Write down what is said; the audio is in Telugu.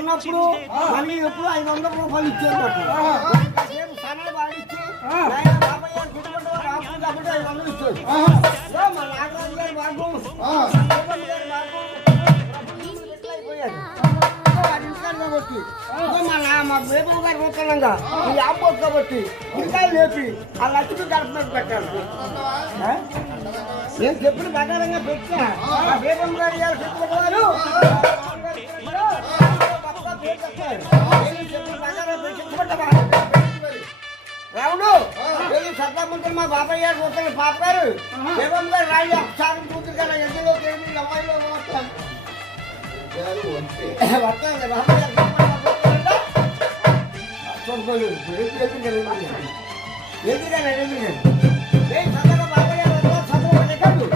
ఉన్నప్పుడు మళ్ళీ ఎప్పుడు 500 రూపాయలు ఇచ్చారు సన్నలు వాడిచ్చి బాబాయ్ గారు చుట్టుకుంటూ రాసుకుంటే కాబట్టి 500 ఇచ్చారు. మా నాగరాజు గారి మార్గం కాబట్టి మా బేబు గారు పోతున్నాగా ఈ ఆంబోతు కాబట్టి ఇంకా లేపి ఆ లక్ష్మి గడప పెట్టాలి. నేను చెప్పిన ప్రకారంగా పెట్టినా బేబం గారు చెప్పుకున్నారు రావుడు సత్తామంత్రి మా బాబాయ్ గారు చూస్తున్న పాప గారు బేబం గారు రాయి ఒకసారి కూతురు కదా ఎందులో అమ్మాయిలో వస్తాను బాబాయ్ గారు ఎందుకని చదువు బాబాయ్ గారు చదువు కాదు